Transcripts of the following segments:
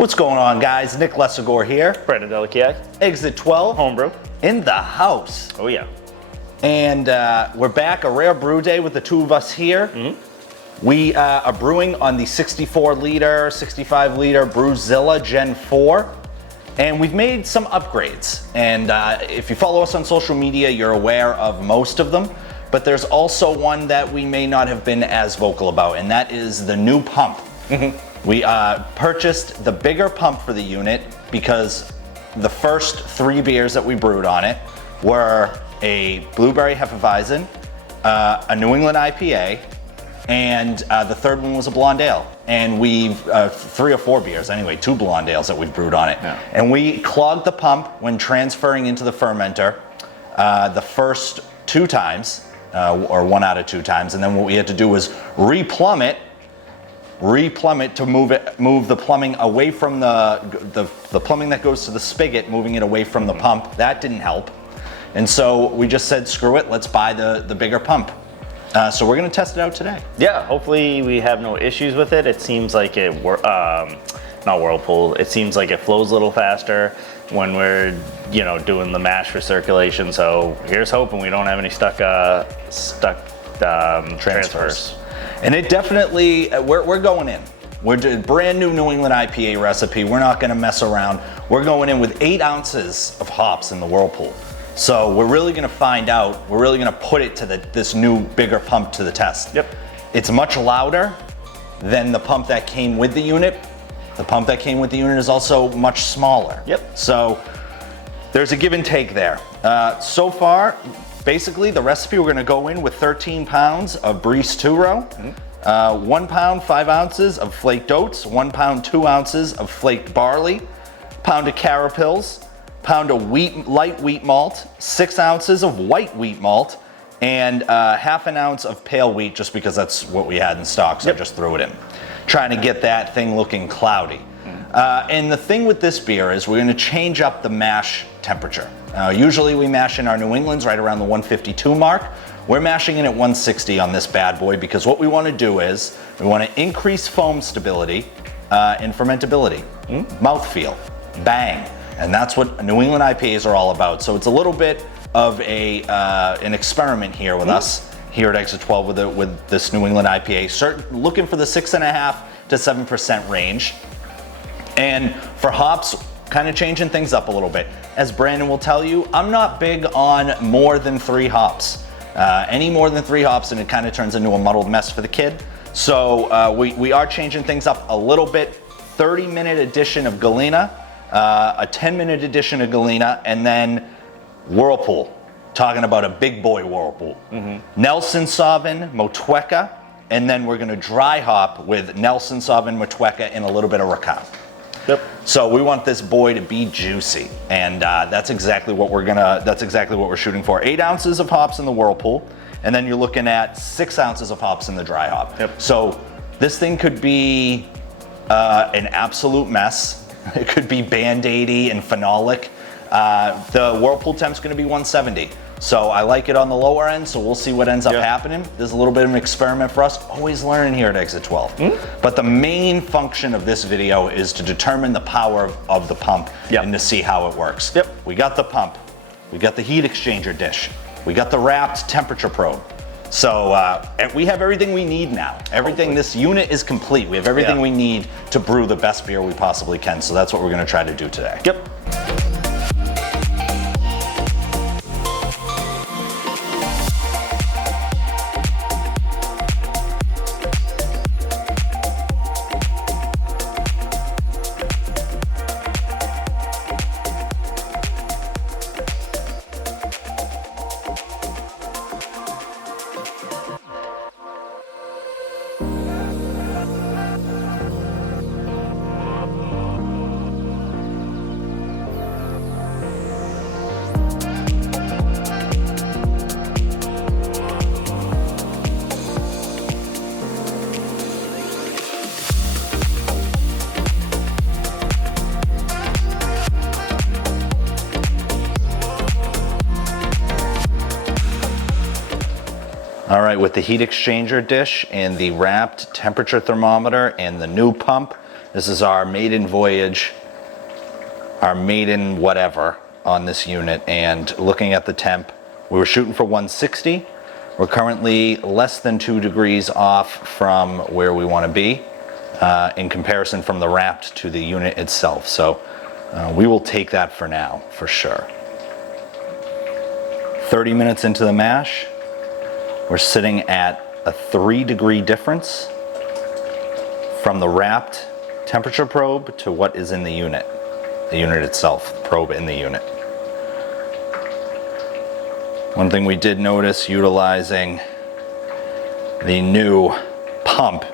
What's going on, guys? Nick Lesagore here. Brandon Delakiak. Exit 12. Homebrew. In the house. Oh yeah. And we're back, a rare brew day with the two of us here. Mm-hmm. We are brewing on the 64 liter, 65 liter Brewzilla Gen 4. And we've made some upgrades. And if you follow us on social media, you're aware of most of them. But there's also one that we may not have been as vocal about, and that is the new pump. Mm-hmm. We purchased the bigger pump for the unit because the first 3 beers that we brewed on it were a blueberry Hefeweizen, a New England IPA, and the third one was a blonde ale. And we've 3 or 4 beers anyway, 2 blonde ales that we've brewed on it. Yeah. And we clogged the pump when transferring into the fermenter the first 2 times, or 1 out of 2 times. And then what we had to do was replumb it to move the plumbing away from the plumbing that goes to the spigot, moving it away from the pump. That didn't help. And so we just said, screw it, let's buy the bigger pump. So we're gonna test it out today. Yeah, hopefully we have no issues with it. It seems like it, not Whirlpool, it seems like it flows a little faster when we're, doing the mash for circulation. So here's hoping we don't have any stuck transfers. And it definitely, we're going in. We're doing brand new New England IPA recipe. We're not gonna mess around. We're going in with 8 ounces of hops in the Whirlpool. So we're really gonna find out, we're really gonna put it to this new bigger pump to the test. Yep. It's much louder than the pump that came with the unit. The pump that came with the unit is also much smaller. Yep. So there's a give and take there. So far, basically, the recipe, we're gonna go in with 13 pounds of Brice 2-row, 1 pound, 5 ounces of flaked oats, 1 pound, 2 ounces of flaked barley, pound of carapils, pound of light wheat malt, 6 ounces of white wheat malt, and half an ounce of pale wheat, just because that's what we had in stock, so I just threw it in. Trying to get that thing looking cloudy. And the thing with this beer is we're gonna change up the mash temperature. Usually we mash in our New Englands right around the 152 mark. We're mashing in at 160 on this bad boy because what we wanna do is we wanna increase foam stability and fermentability, mouthfeel, bang. And that's what New England IPAs are all about. So it's a little bit of an experiment here with us here at Exit 12 with this New England IPA. Looking for the 6.5 to 7% range. And for hops, kind of changing things up a little bit. As Brandon will tell you, I'm not big on more than 3 hops. Any more than 3 hops and it kind of turns into a muddled mess for the kid. So we are changing things up a little bit. 30-minute addition of Galena, a 10-minute addition of Galena, and then Whirlpool. Talking about a big boy Whirlpool. Nelson Sauvin, Motueka, and then we're gonna dry hop with Nelson Sauvin, Motueka, and a little bit of Rakan. Yep. So we want this boy to be juicy, and that's exactly what we're shooting for. 8 ounces of hops in the Whirlpool, and then you're looking at 6 ounces of hops in the dry hop. Yep. So this thing could be an absolute mess. It could be Band-Aidy and phenolic. The Whirlpool temp's gonna be 170. So I like it on the lower end, so we'll see what ends up happening. There's a little bit of an experiment for us, always learning here at Exit 12. But the main function of this video is to determine the power of the pump and to see how it works. Yep. We got the pump, we got the heat exchanger dish, we got the wrapped temperature probe. So we have everything we need now. This unit is complete. We have everything we need to brew the best beer we possibly can. So that's what we're gonna try to do today. Yep. All right, with the heat exchanger dish and the wrapped temperature thermometer and the new pump, This is our maiden voyage, our maiden whatever on this unit, and looking at the temp, we were shooting for 160. We're currently less than 2 degrees off from where we want to be in comparison from the wrapped to the unit itself. So we will take that for now, for sure. 30 minutes into the mash, we're sitting at a 3-degree difference from the wrapped temperature probe to what is in the unit itself, the probe in the unit. One thing we did notice utilizing the new pump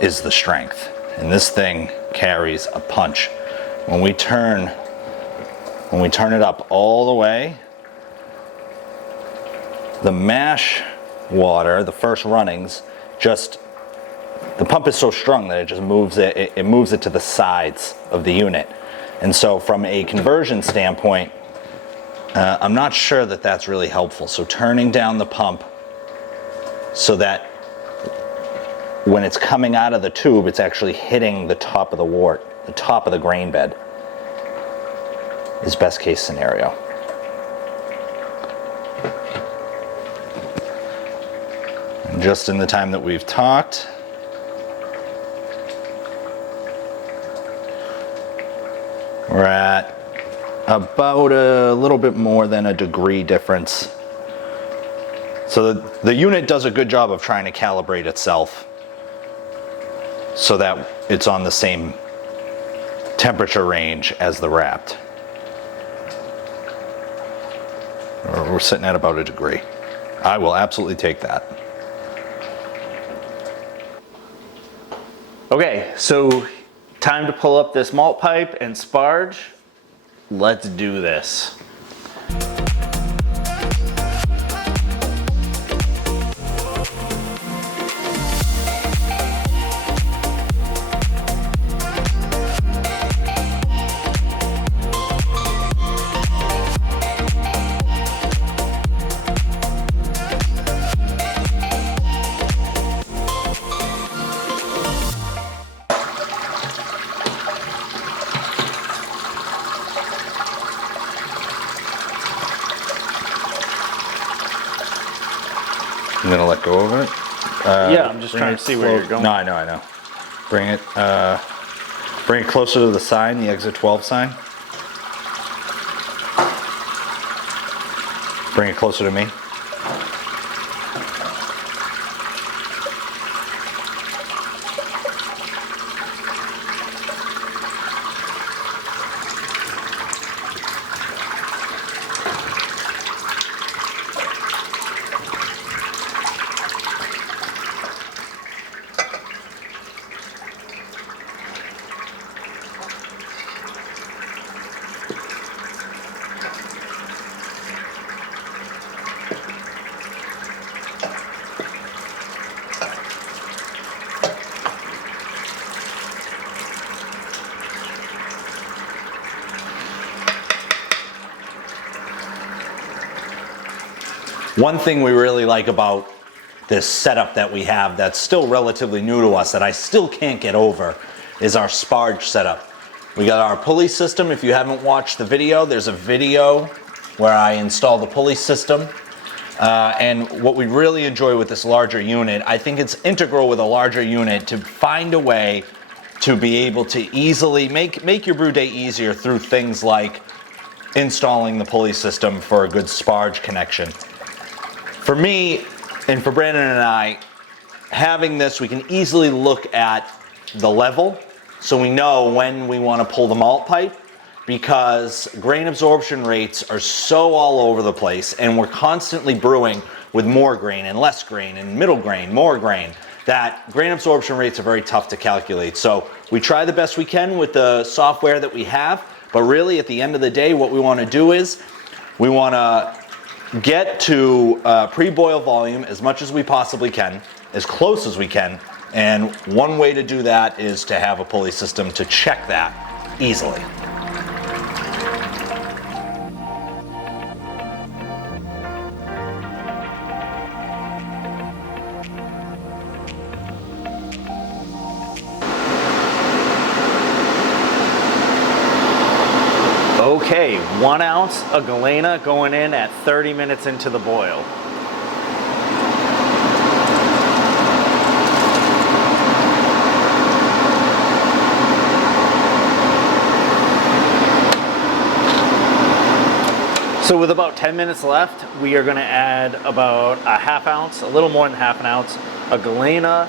is the strength, and this thing carries a punch. When we turn it up all the way, the mash water, the first runnings, the pump is so strong that it just moves it moves it to the sides of the unit. And so from a conversion standpoint, I'm not sure that that's really helpful. So turning down the pump so that when it's coming out of the tube, it's actually hitting the top of the wort, the top of the grain bed, is best case scenario. And just in the time that we've talked, we're at about a little bit more than a degree difference. So the unit does a good job of trying to calibrate itself so that it's on the same temperature range as the wrapped. We're sitting at about a degree. I will absolutely take that. Okay, so time to pull up this malt pipe and sparge. Let's do this. I'm gonna let go of it. Yeah, I'm just trying to see where you're going. No, I know. Bring it closer to the sign, the exit 12 sign. Bring it closer to me. One thing we really like about this setup that we have that's still relatively new to us that I still can't get over is our sparge setup. We got our pulley system. If you haven't watched the video, there's a video where I install the pulley system. And what we really enjoy with this larger unit, I think it's integral with a larger unit to find a way to be able to easily make your brew day easier through things like installing the pulley system for a good sparge connection. For me, and for Brandon and I, having this, we can easily look at the level so we know when we want to pull the malt pipe, because grain absorption rates are so all over the place and we're constantly brewing with more grain and less grain and middle grain, more grain, that grain absorption rates are very tough to calculate. So we try the best we can with the software that we have, but really at the end of the day, what we want to do is we want to get to pre-boil volume as much as we possibly can, as close as we can, and one way to do that is to have a pulley system to check that easily. Okay, 1 ounce of Galena going in at 30 minutes into the boil. So with about 10 minutes left, we are going to add about a half ounce, a little more than half an ounce of Galena.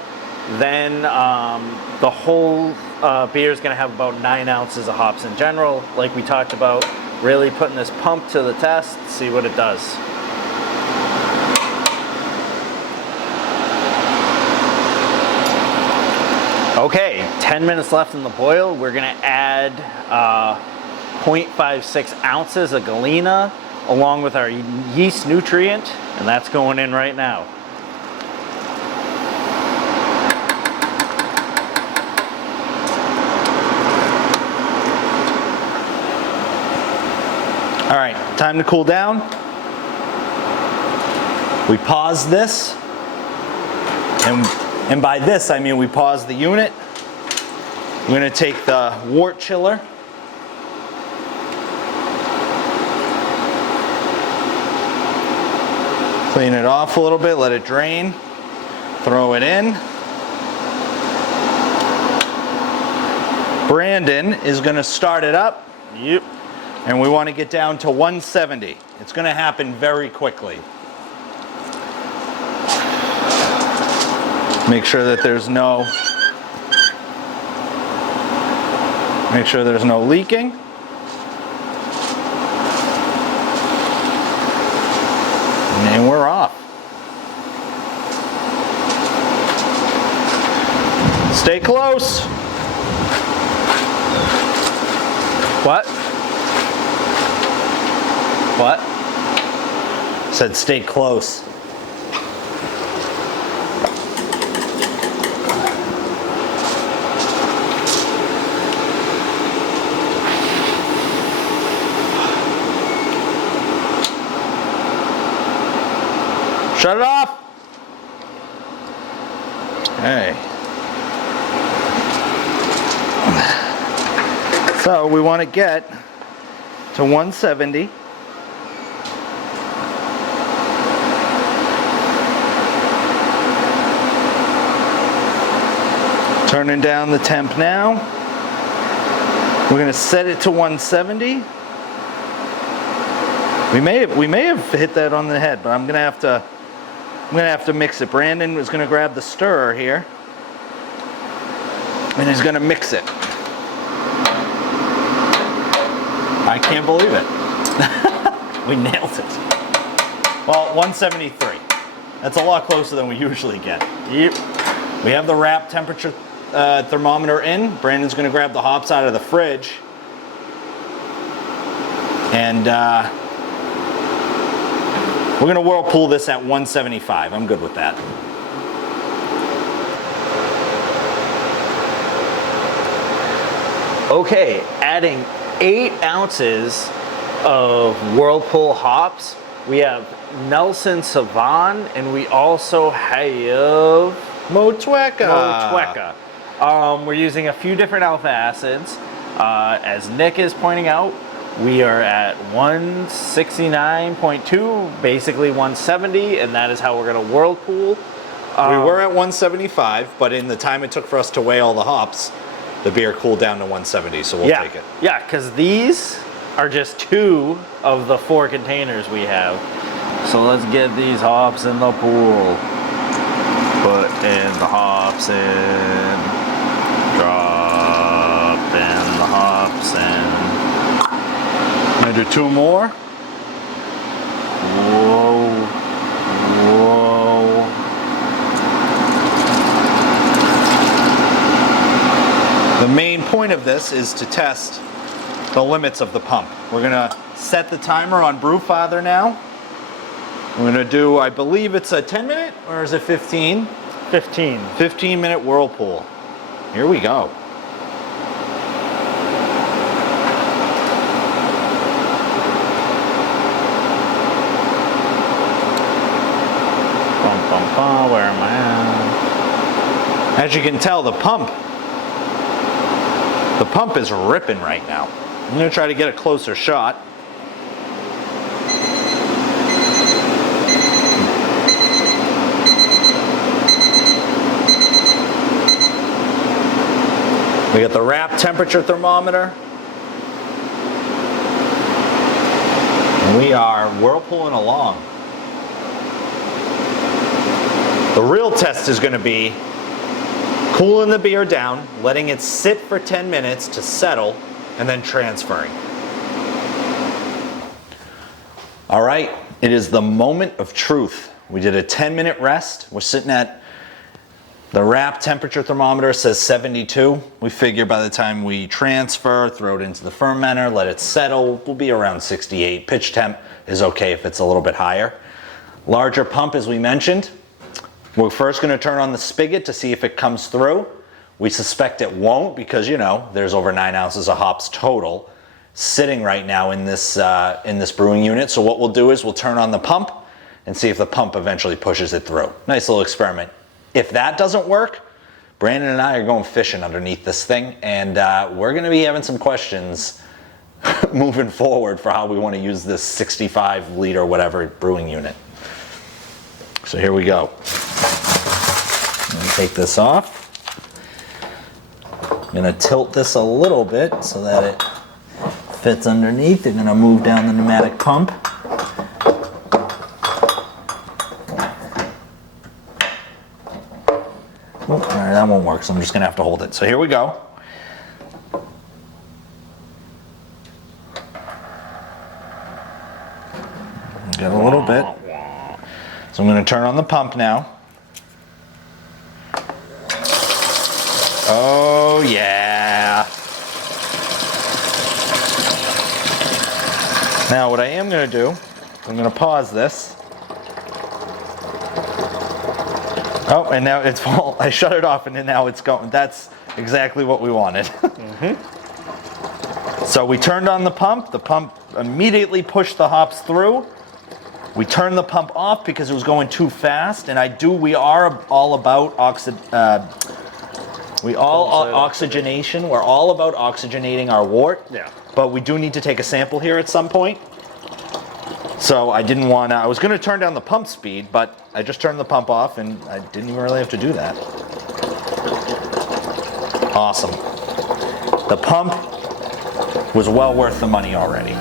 Then the whole beer is going to have about 9 ounces of hops in general. Like we talked about, really putting this pump to the test, see what it does. Okay, 10 minutes left in the boil. We're going to add 0.56 ounces of Galena along with our yeast nutrient, and that's going in right now. All right, time to cool down. We pause this, and by this I mean we pause the unit. We're gonna take the wort chiller, clean it off a little bit, let it drain, throw it in. Brandon is gonna start it up. Yep. And we want to get down to 170. It's going to happen very quickly. Make sure that there's no leaking. And we're off. Stay close. What? What? Said stay close. Shut it off. Okay. So we want to get to 170. Turning down the temp now. We're going to set it to 170. We may have hit that on the head, but I'm going to have to mix it. Brandon is going to grab the stirrer here, and he's going to mix it. I can't believe it. We nailed it. Well, 173. That's a lot closer than we usually get. Yep. We have the wrap temperature thermometer in. Brandon's going to grab the hops out of the fridge. And we're going to Whirlpool this at 175. I'm good with that. Okay, adding 8 ounces of Whirlpool hops. We have Nelson Sauvin, and we also have Motueka. We're using a few different alpha acids. As Nick is pointing out, we are at 169.2, basically 170, and that is how we're going to Whirlpool. We were at 175, but in the time it took for us to weigh all the hops, the beer cooled down to 170, so we'll take it. Yeah, because these are just 2 of the 4 containers we have. So let's get these hops in the pool. Put in the hops in. Drop in the hops in. I'm gonna do 2 more. Whoa. Whoa. The main point of this is to test the limits of the pump. We're gonna set the timer on Brewfather now. We're gonna do, I believe it's a 10 minute, or is it 15? 15. 15 minute Whirlpool. Here we go. Bum, bum, bum, where am I at? As you can tell, the pump is ripping right now. I'm gonna try to get a closer shot. We got the wrap temperature thermometer. And we are whirlpooling along. The real test is gonna be cooling the beer down, letting it sit for 10 minutes to settle, and then transferring. All right, it is the moment of truth. We did a 10-minute rest. We're sitting at, the wrap temperature thermometer says 72. We figure by the time we transfer, throw it into the fermenter, let it settle, we'll be around 68. Pitch temp is okay if it's a little bit higher. Larger pump, as we mentioned. We're first gonna turn on the spigot to see if it comes through. We suspect it won't because, you know, there's over 9 ounces of hops total sitting right now in this brewing unit. So what we'll do is we'll turn on the pump and see if the pump eventually pushes it through. Nice little experiment. If that doesn't work, Brandon and I are going fishing underneath this thing, and we're gonna be having some questions moving forward for how we wanna use this 65 liter whatever brewing unit. So here we go. I'm gonna take this off. I'm gonna tilt this a little bit so that it fits underneath. They're gonna move down the pneumatic pump. Oh, all right, that won't work, so I'm just gonna have to hold it. So here we go. Get a little bit. So I'm gonna turn on the pump now. Oh yeah. Now what I am gonna do, I'm gonna pause this. Oh, and now it's full. I shut it off and then now it's going. That's exactly what we wanted. So we turned on the pump. The pump immediately pushed the hops through. We turned the pump off because it was going too fast. And we are all about oxygenation. We're all about oxygenating our wort. Yeah. But we do need to take a sample here at some point. So I didn't want to, I was going to turn down the pump speed, but I just turned the pump off and I didn't even really have to do that. Awesome. The pump was well worth the money already.